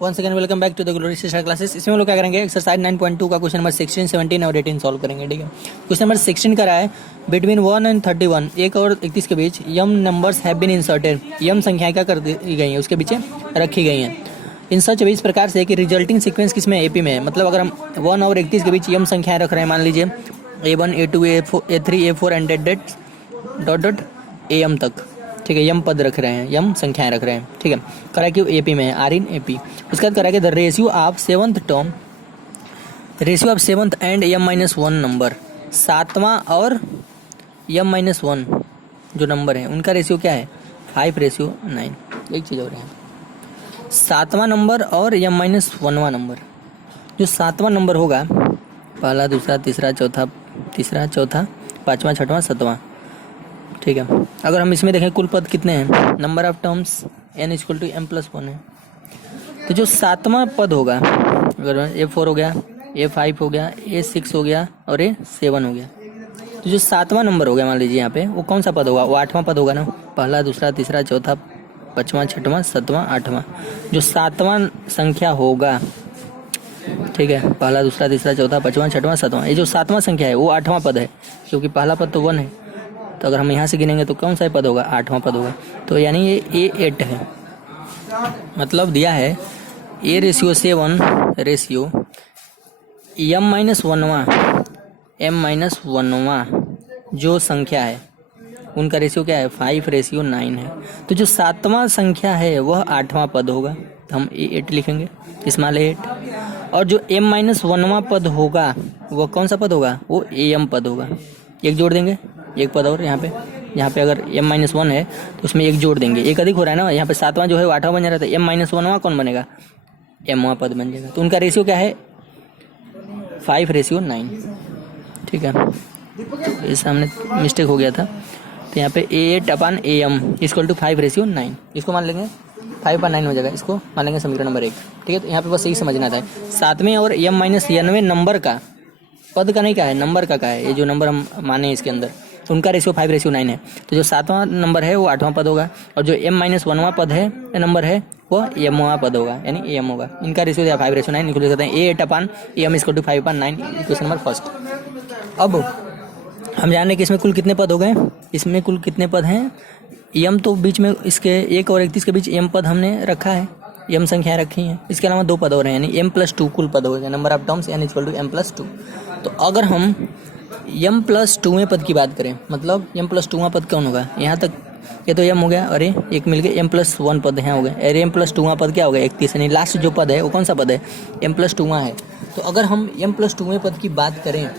Once again welcome back to the Glory Star Classes. इसमें हम लोग क्या करेंगे, एक्सरसाइज 9.2 का क्वेश्चन नंबर 16, 17 और 18 सॉल्व करेंगे। ठीक है, क्वेश्चन नंबर 16 का रहा है बिटवीन 1 एंड 31, 1 और 31 के बीच यम नंबर्स हैव बीन इंसर्टेड। यम संख्याएं क्या कर दी गई हैं, उसके पीछे रखी गई हैं। इन सच इस प्रकार से कि रिजल्टिंग सीक्वेंस किसमें, एपी में। मतलब अगर हम 1 और 31 के बीच यम संख्याएं रख रहे हैं, मान लीजिए A1 A2 A3 A4 and dot dot AM तक। ठीक है, यम पद रख रहे हैं, यम संख्याएं रख रहे हैं। ठीक है, करा कि एपी में है, आर इन एपी। उसके बाद करा कि the ratio of seventh term, ratio of seventh and M-1 number, सातवां और M-1 जो नंबर है उनका रेशियो क्या है, 5:9। एक चीज़ और है, सातवां नंबर और M-1वां नंबर। जो सातवां नंबर होगा, पहला दूसरा तीसरा चौथा पाँचवा छठवां सातवां। ठीक है, अगर हम इसमें देखें कुल पद कितने हैं, number of terms n = m+1 है। तो जो सातवां पद होगा, अगर A4 हो गया, A5 हो गया, A6 हो गया और A7 हो गया, तो जो सातवां नंबर हो गया मान लीजिए यहाँ पे, वो कौन सा पद होगा, वो आठवां पद होगा ना। पहला दूसरा तीसरा चौथा पाँचवा छठवां सातवां आठवां, जो सातवां संख्या होगा। ठीक है, पहला दूसरा तीसरा चौथा पाँचवा छठवां सातवां, ये जो सातवां संख्या है वो आठवां पद है, क्योंकि पहला पद तो 1 है। तो अगर हम यहाँ से गिनेंगे तो कौन सा पद होगा, आठवां पद होगा। तो यानी ये A8 है। मतलब दिया है A/7 रेशियो M-1वां जो संख्या है उनका रेशियो क्या है, 5:9 है। तो जो सातवां संख्या है वह आठवां पद होगा, तो हम A8 लिखेंगे, स्मॉल A8। और जो M-1वां पद होगा वह कौन सा पद होगा, वो AM पद होगा। एक जोड़ देंगे, एक पद और यहाँ पे अगर M-1 है तो उसमें एक जोड़ देंगे, एक अधिक हो रहा है ना। यहाँ पे सातवां जो है वो आठवां बन जा रहा था, M-1वां कौन बनेगा, Mवां पद बन जाएगा। तो उनका रेशियो क्या है, 5:9। ठीक है, तो इस सामने मिस्टेक हो गया था। तो यहाँ पे A8/AM = 5:9, इसको मान लेंगे 5/9 हो जाएगा, इसको मान लेंगे समीकरण नंबर 1। ठीक है, तो यहाँ पे बस यही समझना था, सातवें और M-9वें नंबर का, पद का नहीं का है, नंबर का है। ये जो नंबर हम माने इसके अंदर, तो उनका रेशियो 5:9 है। तो जो सातवां नंबर है वो आठवां पद होगा, और जो M-1वां पद है नंबर है वो Mवां पद होगा, यानी AM होगा। इनका रेशियो दिया 5:9, इनको लिख सकते हैं A8/AM = 5/9, इक्वेशन नंबर फर्स्ट। अब हम जान रहे कि इसमें कुल कितने पद हो गए, इसमें कुल कितने पद हैं। M तो बीच में इसके 1 और 31 के बीच M पद हमने रखा है, M संख्याएं रखी हैं। इसके अलावा 2 पद हो रहे हैं, यानी M+2 कुल पद हो गए, number of terms n = M+2। तो अगर हम M+2वें पद की बात करें, मतलब M+2वां पद कौन होगा, यहाँ तक ये तो M हो गया, अरे एक मिल के M+1 पद यहाँ हो गए, अरे M+2वां पद क्या हो गया, 31, यानी लास्ट जो पद है वो कौन सा पद है, M+2वां है। तो अगर हम M+2वें पद की बात करें,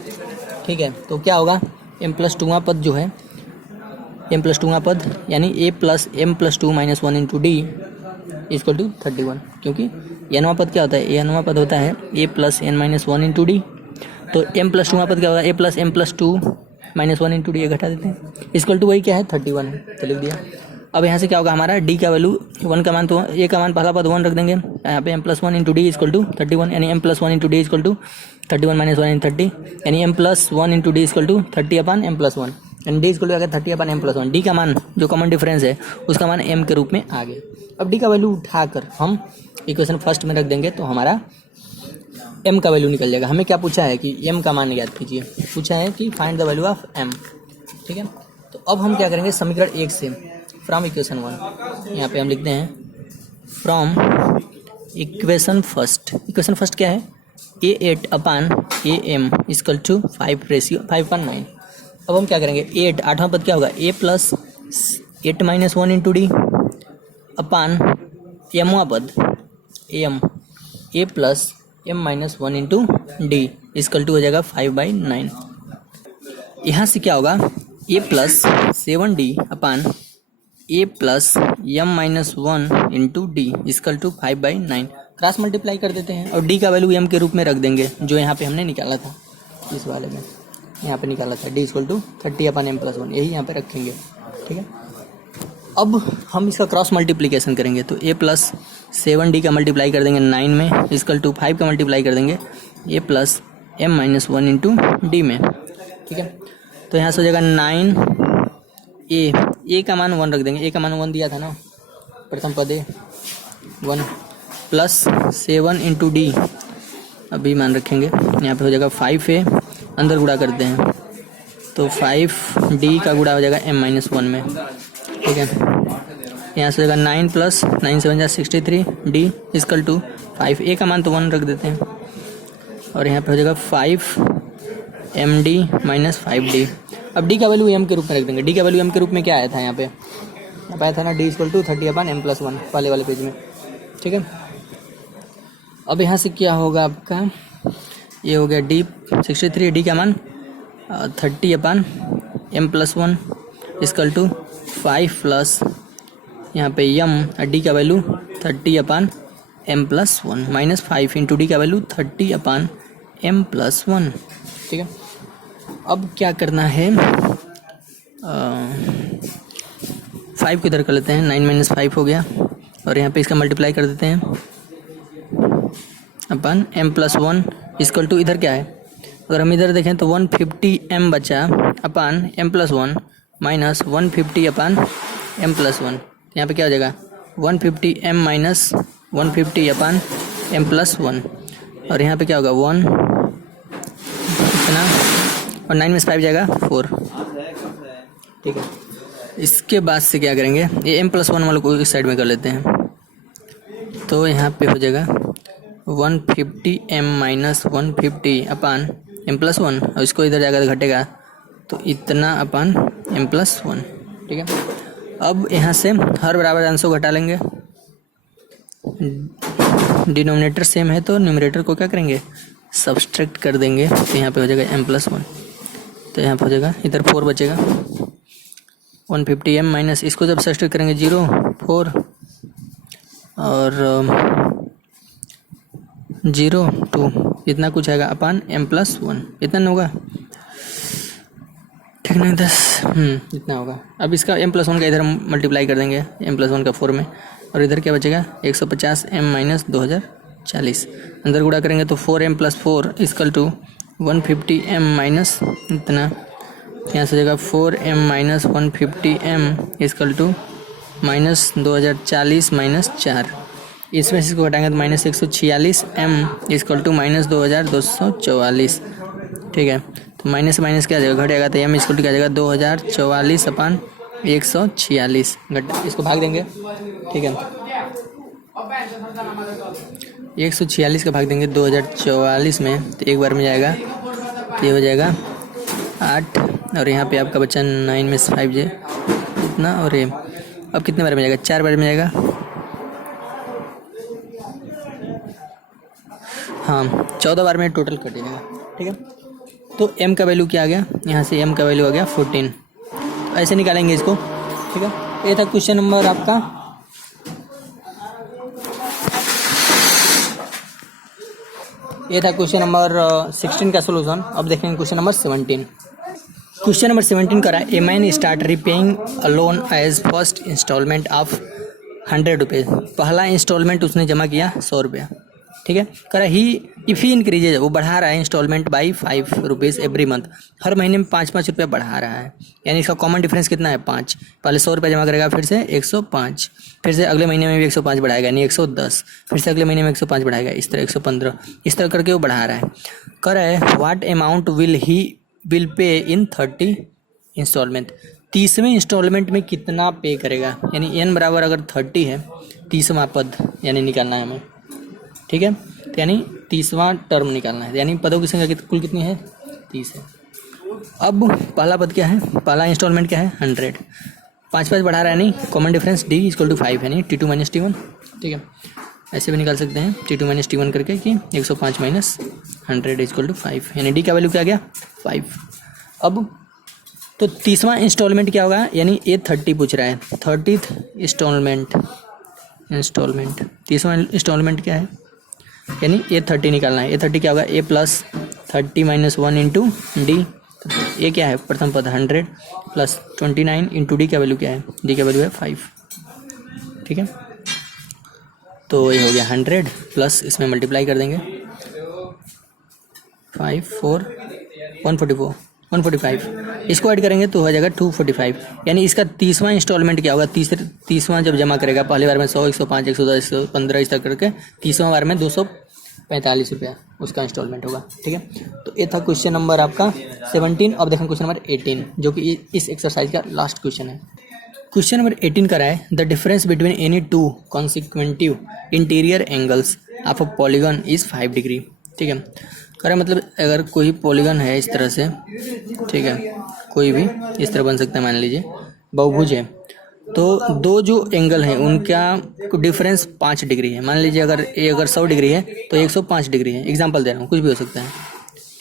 ठीक है, तो क्या होगा, M+2वां पद जो है, M+2वां पद यानी A+M+2 - 1 × D = 31, क्योंकि n वां पद क्या होता है, n वां पद होता है A+n - 1 × D। तो M+2वां पद क्या होगा, A+M+2 - 1 × D, ये घटा देते हैं, = वही क्या है, 31 है, तो लिख दिया। अब यहाँ से क्या होगा, हमारा D का वैल्यू 1 का मान, तो A का मान पहला पद 1 रख देंगे, यहाँ पे M+1 × D = 31, यानी M+1 × D = 31 - 1 × 30, यानी M+1 × D = 30/M+1, यानी D = 30/M+1। D का मान जो कॉमन डिफरेंस है उसका मान M के रूप में आ गया। अब D का वैल्यू उठाकर हम इक्वेशन फर्स्ट में रख देंगे, तो हमारा M का वैल्यू निकल जाएगा। हमें क्या पूछा है कि M का मान याद कीजिए, पूछा है कि find the value of M। ठीक है, तो अब हम क्या करेंगे, समीकरण 1 से, फ्रॉम इक्वेशन 1, यहाँ पे हम लिखते हैं from equation first. Equation first क्या है, A8/AM = 5:9। अब हम क्या करेंगे, 8 आठवां पद क्या होगा, A+8 - 1 × D अपान Mवां पद AM A+M - 1 × D = हो जाएगा 5/9। यहाँ से क्या होगा, A+7D अपान A+M - 1 × D = 5/9। क्रॉस मल्टीप्लाई कर देते हैं और D का वैल्यू M के रूप में रख देंगे, जो यहाँ पे हमने निकाला था, इस वाले में यहाँ पे निकाला था, D = 30/M+1, यही यहाँ पे रखेंगे। ठीक है, अब हम इसका क्रॉस मल्टीप्लिकेशन करेंगे, तो A+7D का मल्टीप्लाई कर देंगे 9 में, = 5 का मल्टीप्लाई कर देंगे A+M - 1 × D में। ठीक है, तो यहाँ से हो जाएगा 9A का मान 1 रख देंगे, A का मान 1 दिया था ना, प्रथम पद 1, प्लस 7 इंटू डी, अभी मान रखेंगे यहाँ पे हो जाएगा 5a, अंदर गुणा करते हैं तो 5d का गुणा हो जाएगा m-1 में, ठीक है। यहाँ से हो जाएगा 9 plus 9 7 63 d equal to 5, a का मान तो 1 रख देते हैं, और यहाँ पे हो जाएगा 5md माइनस 5d। अब d का वैल्यू m के रूप में रख देंगे। d का वैल्यू m के रूप में क्या आया था यहाँ पे आया था ना, d इक्वल टू 30/m+1 वाले पेज में, ठीक है। अब यहाँ से क्या होगा आपका, ये हो गया d 63, d का मान 30/m+1 इक्वल टू 5 प्लस यहाँ पे m, d का value 30/m+1 minus 5 into D का वैल्यू 30/m+1, ठीक है। अब क्या करना है, 5 को इधर कर लेते हैं, 9 - 5 हो गया, और यहाँ पे इसका मल्टीप्लाई कर देते हैं अपन m+1 इक्वल टू, इधर क्या है, अगर हम इधर देखें तो 150m बचा अपन m+1 माइनस 150/m+1, यहाँ पे क्या हो जाएगा 150m माइनस 150/m+1, और यहाँ पे क्या होगा 1 इतना, और 9 में से 5 जाएगा 4, ठीक है। इसके बाद से क्या करेंगे, ये m+1 वाले को इस साइड में कर लेते हैं, तो यहाँ पे हो जाएगा 150m माइनस 150/m+1, और इसको इधर जाकर घटेगा तो इतना अपन m+1, ठीक है। अब यहाँ से हर बराबर अंश को घटा लेंगे, डिनोमिनेटर सेम है तो न्यूमरेटर को क्या करेंगे, सब्सट्रैक्ट कर देंगे, तो यहाँ पे हो जाएगा m+1, तो यहाँ पे हो जाएगा इधर 4 बचेगा, 150m माइनस इसको जब सब्सट्रैक्ट करेंगे 0 4 और 0 2, इतना कुछ आएगा अपन m+1, इतना नहीं होगा, ठीक नहीं 10 इतना होगा। अब इसका m+1 का इधर मल्टीप्लाई कर देंगे m+1 का 4 में, और इधर क्या बचेगा 150m माइनस 2040, अंदर गुणा करेंगे तो 4m+4 equal to 150m minus इतना, यहाँ से जगह 4m minus 150m equal to minus 2040 minus 4, इसमें से इसको घटाएंगे तो minus 146m equal to minus 2244, ठीक है। तो माइनस से माइनस क्या आ जाएगा, घटेगा तो m इक्वल टू क्या आ जाएगा 2044/146, इसको भाग देंगे, ठीक है। 146 का भाग देंगे 2044 में, तो एक बार में जाएगा, तो ये हो जाएगा 8, और यहाँ पे आपका बच्चा 9 में से 5 जे इतना, और ये अब कितने बार में जाएगा, 4 बार में जाएगा, हाँ 14 बार में टोटल कट जाएगा, ठीक है। तो m का वैल्यू क्या आ गया, यहाँ से m का वैल्यू आ गया 14, तो ऐसे निकालेंगे इसको, ठीक है। ये था क्वेश्चन नंबर आपका, ये था क्वेश्चन नंबर 16 का सोल्यूशन। अब देखेंगे क्वेश्चन नंबर 17। क्वेश्चन नंबर 17 करा, a man start repaying a loan as first instalment of 100 rupees, पहला इंस्टॉलमेंट उसने जमा किया 100 रुपया, ठीक है। करा ही इफ़ ही इंक्रीजेज, वो बढ़ा रहा है instalment by 5 rupees every month, हर महीने में 5-5 रुपया बढ़ा रहा है, यानी इसका कॉमन डिफरेंस कितना है 5, पहले 100 रुपया जमा करेगा, फिर से 105, फिर से अगले महीने में भी 105 बढ़ाएगा यानी 110, फिर से अगले महीने में 105 बढ़ाएगा, इस तरह 115, इस तरह करके वो बढ़ा रहा है। कर रहा है what amount will pay in 30 instalment, 30वें instalment में कितना पे करेगा, यानी n बराबर अगर 30 है, 30वां पद यानी निकालना है हमें, ठीक है। तो यानी 30वां टर्म निकालना है, यानी पदों की संख्या कुल कितनी है 30 है। अब पहला पद क्या है, पहला इंस्टॉलमेंट क्या है 100, 5-5 बढ़ा रहा है, नहीं common difference d equal to 5 है, नहीं t2 माइनस t1, ठीक है। ऐसे भी निकाल सकते हैं t2 माइनस t1 करके कि 105 माइनस 100 इक्वल टू 5, यानी d का वैल्यू क्या गया 5। अब तो 30वां इंस्टॉलमेंट क्या होगा, यानी ये 30 पूछ रहा है, 30th इंस्टॉलमेंट 30वां इंस्टॉलमेंट क्या है, यानी ये 30 निकालना है। ये 30 क्या होगा, a plus 30 minus 1 into D, ये क्या है प्रथम पद 100 प्लस 29 इंटू डी का वैल्यू क्या है, डी का वैल्यू है 5, ठीक है। तो ये हो गया 100 प्लस इसमें मल्टीप्लाई कर देंगे 5 4 144, 145, इसको ऐड करेंगे तो हो जाएगा 245, यानी इसका 30वां इंस्टॉलमेंट क्या होगा, 30वां जब जमा करेगा पहली बार में 100, 105, 110, 115 इस तक करके 30वां बार में 245 रुपया उसका इंस्टॉलमेंट होगा। ठीक है, तो ये था क्वेश्चन नंबर आपका 17। अब देखें क्वेश्चन नंबर 18 जो कि इस एक्सरसाइज का लास्ट क्वेश्चन है। क्वेश्चन नंबर 18 का है the difference between any two consecutive interior angles of a polygon is 5 degree. ठीक है, करें मतलब अगर कोई पॉलीगन है इस तरह से, ठीक है, कोई भी इस तरह बन सकता है, मान लीजिए बहुभुज है, तो दो जो एंगल हैं उनका डिफरेंस 5 डिग्री है। मान लीजिए अगर 100 डिग्री है तो 105 डिग्री है, एग्जांपल दे रहा हूँ, कुछ भी हो सकता है।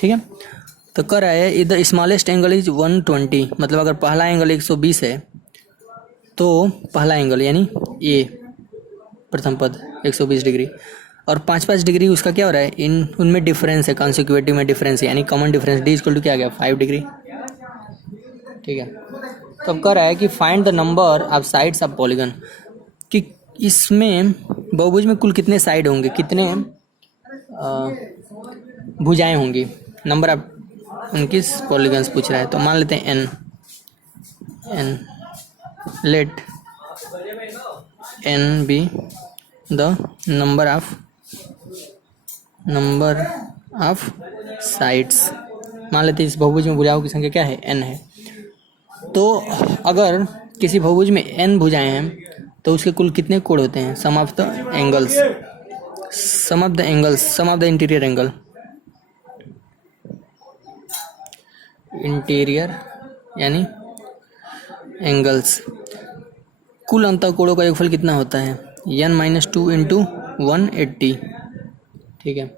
ठीक है, तो कर रहा है द स्मॉलेस्ट एंगल इज 120, मतलब अगर पहला एंगल 120 है तो पहला एंगल यानी ए प्रथम पद 120 डिग्री, और 5 डिग्री उसका क्या हो रहा है, उनमें डिफरेंस है, कॉन्सिक्यूटिव में डिफरेंस है, यानी common difference d equal to क्या आ गया 5 डिग्री। ठीक है, तो अब कह रहा है कि find the number of sides of polygon, कि इसमें बहुभुज में कुल कितने साइड होंगे, कितने भुजाएं होंगी, नंबर ऑफ उनकी पॉलीगन्स पूछ रहा है। तो मान लेते हैं n let n be the number of sides. मान लेते हैं इस बहुभुज में भुजाओं की संख्या क्या है, n है। तो अगर किसी बहुभुज में n भुजाएं हैं तो उसके कुल कितने कोण होते हैं, sum of the interior angle, interior यानी एंगल्स, कुल अंतःकोणों का योगफल कितना होता है, n-2 इंटू 180। ठीक है,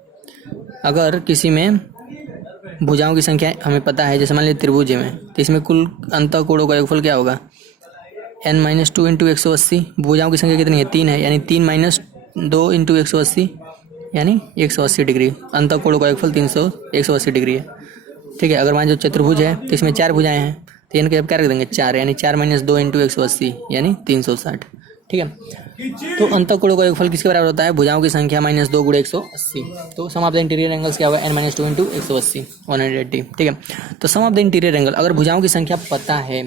अगर किसी में भुजाओं की संख्या हमें पता है, जैसे मान लीजिए त्रिभुज में, तो इसमें कुल अंतःकोणों का योगफल क्या होगा, n-2 इंटू 180, भुजाओं की संख्या कितनी है 3 है, यानी 3 - 2 इंटू 180 यानी 180 डिग्री, अंतःकोणों का योगफल 180 डिग्री है। ठीक है, अगर मान लो चतुर्भुज है तो इसमें 4 भुजाएं हैं, तो इनके अब क्या रख देंगे 4, यानी 4 - 2 इंटू 180 यानी 360। ठीक है, तो अंतःकोणों का योगफल किसके बराबर होता है, भुजाओं की संख्या -2 × 180। तो सम ऑफ द इंटीरियर एंगल्स क्या होगा, n-2 इंटू 180 180। ठीक है, तो सम ऑफ द इंटीरियर एंगल, अगर भुजाओं की संख्या पता है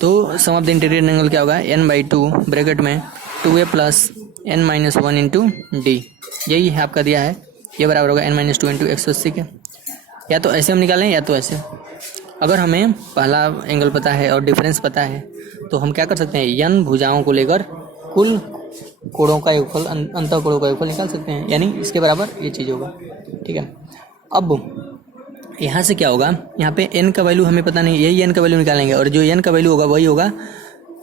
तो सम ऑफ द इंटीरियर एंगल क्या होगा, n/2 ब्रैकेट में 2a plus n-1 into D, यही है आपका दिया है, ये बराबर होगा n-2 इंटू 180 के। या तो ऐसे हम निकालें या तो ऐसे। अगर हमें पहला एंगल पता है और डिफरेंस पता है तो हम क्या कर सकते हैं, n भुजाओं को लेकर कुल कोणों का योगफल, अंतःकोणों का योगफल निकाल सकते हैं, यानी इसके बराबर ये चीज़ होगा। ठीक है, अब यहाँ से क्या होगा, यहाँ पे n का वैल्यू हमें पता नहीं, यही n का वैल्यू निकालेंगे, और जो n का वैल्यू होगा वही होगा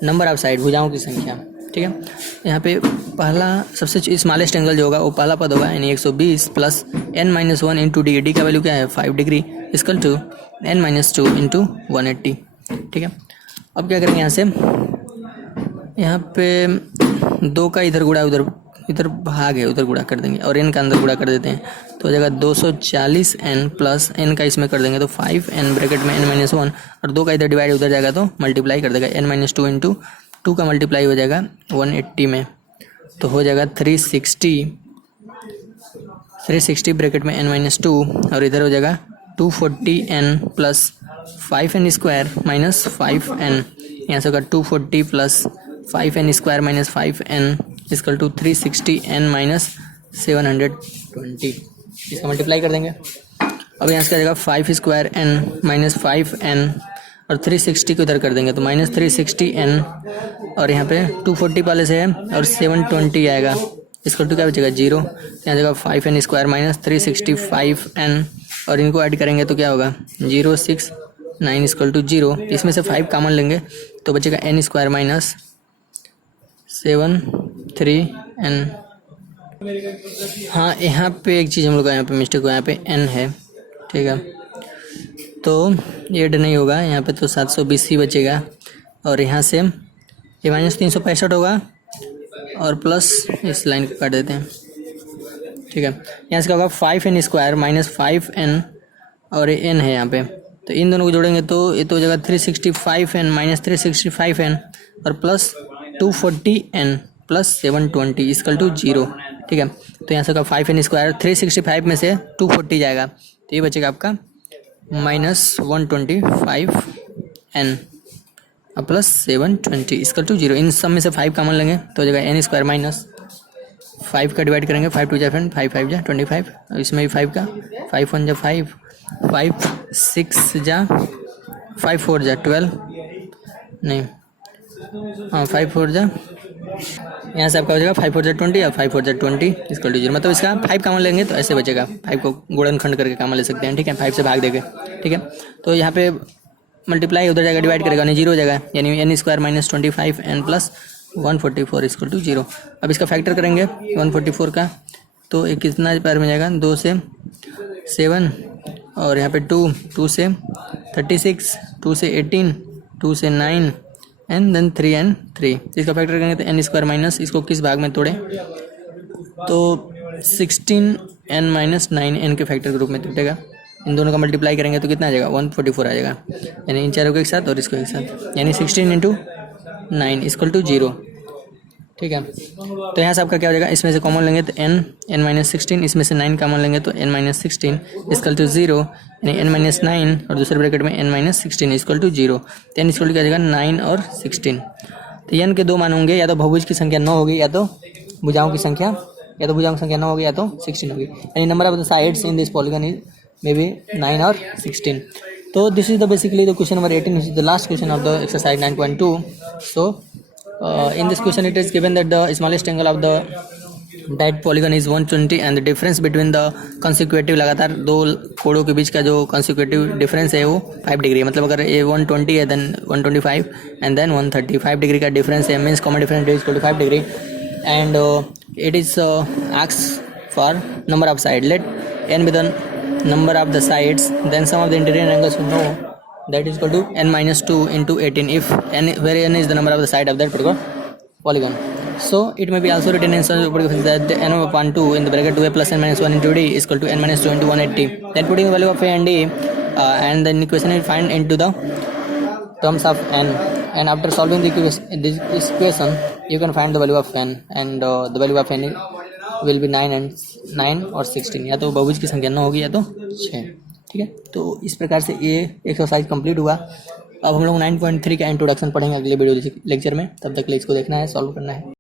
नंबर ऑफ साइड, भुजाओं की संख्या। ठीक है, यहाँ पे पहला सबसे स्मॉलेस्ट एंगल जो होगा वो पहला पद होगा, यानी 120 plus n-1 into D, D का वैल्यू क्या है 5 degree, equal to n-2 into 180। ठीक है, अब क्या करेंगे, यहाँ पे 2 का इधर गुणा, इधर भाग है उधर गुणा कर देंगे, और n का अंदर गुणा कर देते हैं, तो हो जाएगा 240n प्लस n का इसमें कर देंगे तो 5n ब्रैकेट में n-1, और 2 का इधर डिवाइड उधर जाएगा तो मल्टीप्लाई कर देगा, n-2 इंटू 2 का मल्टीप्लाई हो जाएगा 180 में, तो हो जाएगा 360 ब्रैकेट में n-2, और इधर हो जाएगा 240n plus 5n square minus 5n, यहाँ से होगा 240 plus 5n square minus 5n equal to 360n minus 720, इसका मल्टीप्लाई कर देंगे। अब यहाँ से आ जाएगा 5 स्क्वायर n माइनस 5n, और 360 को इधर कर देंगे तो माइनस 360n, और यहाँ पे 240 पहले से है और 720 आएगा, इसका टू क्या बचेगा 0, यहाँ जगह 5n स्क्वायर माइनस 365n, और इनको ऐड करेंगे तो क्या होगा 069 इक्वल टू 0, इसमें से 5 कॉमन लेंगे तो बचेगा n स्क्वायर माइनस 73n। हाँ, यहाँ पे एक चीज़ हम लोग का यहाँ पे मिस्टेक हुआ, यहाँ पे n है। ठीक है, तो ऐड नहीं होगा यहाँ पे, तो 720 ही बचेगा, और यहाँ से ये माइनस 365 होगा, और प्लस इस लाइन को काट देते हैं। ठीक है, यहाँ से क्या होगा 5n स्क्वायर माइनस 5n, और ये n है यहाँ पे, तो इन दोनों को जोड़ेंगे तो ये तो हो जाएगा 365n माइनस 365n, और plus 240n plus 720 equal to 0। ठीक है, तो यहाँ से का 5n स्क्वायर 365 में से 240 जाएगा, तो ये बचेगा आपका माइनस 125 n प्लस 720 इसका टू 0। इन सब में से 5 कॉमन लेंगे तो हो जाएगा n स्क्वायर माइनस 5 का डिवाइड करेंगे, 5 2 जा फ्रेंड 5 5 जा 25, इसमें भी 5 का 5 1 जा 5 5 6 जा 5 4 जा 12 नहीं हाँ 5 4 जा यहाँ से आपका हो जाएगा 5 4 जा 20 और 5 4 जा 20 इसका टू 0। मतलब इसका 5 कॉमन लेंगे तो ऐसे बचेगा, 5 को गुणनखंड करके कॉमन ले सकते हैं, ठीक है, 5 से भाग देंगे, ठीक है। तो यहाँ पे मल्टीप्लाई उधर जाएगा डिवाइड करेगा यानी 0 हो जाएगा, यानी n square minus 25 n plus 144 equal to 0। अब इसका फैक्टर करेंगे 144 का तो एक कितना पैर में जाएगा, 2 से 7 और यहाँ पे 2 से 36, 2 से 18, 2 से 9 एंड देन 3 एंड 3। इसका फैक्टर करेंगे तो एन स्क्वायर माइनस इसको किस भाग में तोड़े तो 16n माइनस 9n के फैक्टर के रूप में टूटेगा। इन दोनों का मल्टीप्लाई करेंगे तो कितना आ जाएगा 144 आ जाएगा, यानी इन चारों को एक साथ और इसको एक साथ, यानी 16 इंटू 9 इक्वल टू 0, ठीक है। तो यहाँ से आपका क्या हो जाएगा, इसमें से कॉमन लेंगे तो n माइनस 16, इसमें से 9 कॉमन लेंगे तो n माइनस 16 इक्वल टू 0, यानी n माइनस 9 और दूसरे ब्रैकेट में n माइनस 16 इक्वल टू 0। तो n इक्वल टू क्या आ जाएगा 9 और 16। तो n के दो मान होंगे, या तो बहुभुज की संख्या 9 होगी या तो भुजाओं की संख्या, या तो भुजाओं की संख्या 9 होगी या तो 16 होगी, यानी number of the sides in this polygon is may be 9 और 16। तो this is the basically the question number 18 which is the last question of the exercise 9.2. So in this question it is given that the smallest angle of the that polygon is 120 and the difference between the consecutive लगातार दो कोणों के बीच का जो consecutive difference है वो 5 degree है। मतलब अगर ये 120 है then 125 and then 135 डिग्री का difference है, means common difference is equal to 5 degree and it is asks for number of side. Let n be the number of the sides, then sum of the interior angles we know that is equal to n minus 2 into 18 if n, where n is the number of the side of that particular polygon. So it may be also written in such a that the n upon 2 in the bracket 2a plus n minus 1 into d is equal to n minus 2 into 180. Then putting the value of a and d and then equation is find into the terms of n, and after solving this equation you can find the value of n and the value of n will be 9 और 16, या तो बहुभुज की संख्या 9 होगी या तो 6, ठीक है। तो इस प्रकार से ये एक्सरसाइज कंप्लीट हुआ। अब हम लोग 9.3 का इंट्रोडक्शन पढ़ेंगे अगले वीडियो लेक्चर में, तब तक के लिए इसको देखना है, सॉल्व करना है।